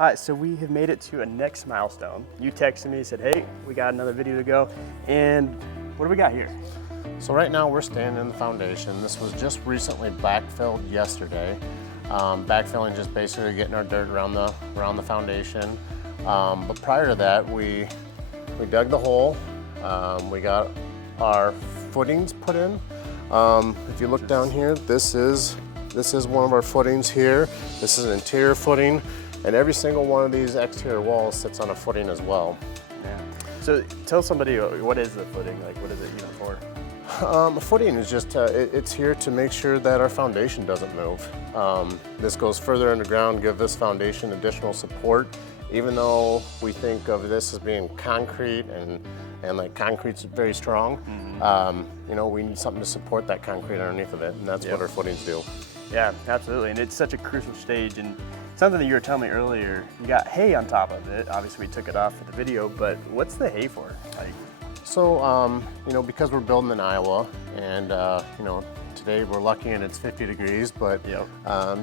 All right, so we have made it to a next milestone. You texted me, said, hey, we got another video to go. And what do we got here? So right now we're standing in the foundation. This was just recently backfilled yesterday. Backfilling, just basically getting our dirt around the foundation. But prior to that, we dug the hole. We got our footings put in. If you look down here, this is one of our footings here. This is an interior footing, and every single one of these exterior walls sits on a footing as well. Yeah. So tell somebody, what is the footing? Like, what is it even for? A footing is just, it's here to make sure that our foundation doesn't move. This goes further underground, give this foundation additional support. Even though we think of this as being concrete and like concrete's very strong, you know, we need something to support that concrete underneath of it, and that's what our footings do. Yeah, absolutely, and it's such a crucial stage, and something that you were telling me earlier, you got hay on top of it. Obviously we took it off for the video, but what's the hay for? So, you know, because we're building in Iowa, and you know, today we're lucky and it's 50 degrees, but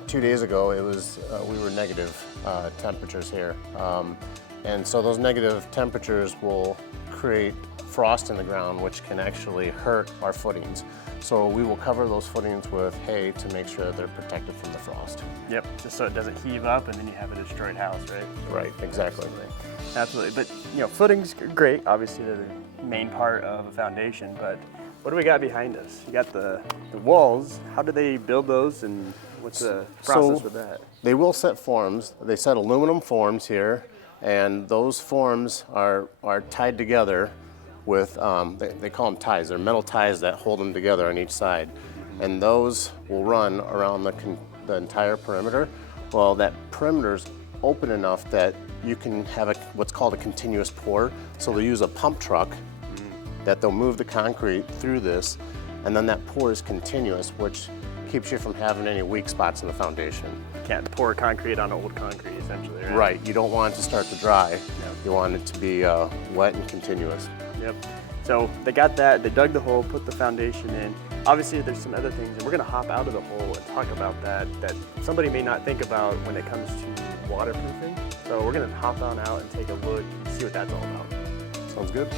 2 days ago it was, we were negative temperatures here. And so those negative temperatures will create frost in the ground, which can actually hurt our footings. So we will cover those footings with hay to make sure that they're protected from the frost. Yep, just so it doesn't heave up and then you have a destroyed house, right? Right, exactly. Absolutely, but you know, footings are great. Obviously they're the main part of a foundation, but what do we got behind us? You got the walls. How do they build those, and what's the process with that? They will set forms. They set aluminum forms here, and those forms are tied together with, they call them ties. They're metal ties that hold them together on each side. And those will run around the entire perimeter. Well, that perimeter's open enough that you can have what's called a continuous pour. So they'll use a pump truck that they'll move the concrete through this, and then that pour is continuous, which keeps you from having any weak spots in the foundation. You can't pour concrete on old concrete, essentially, right? Right, you don't want it to start to dry. You want it to be wet and continuous. Yep. So they got that, they dug the hole, put the foundation in. Obviously there's some other things, and we're gonna hop out of the hole and talk about that somebody may not think about when it comes to waterproofing. So we're gonna hop on out and take a look and see what that's all about. Sounds good.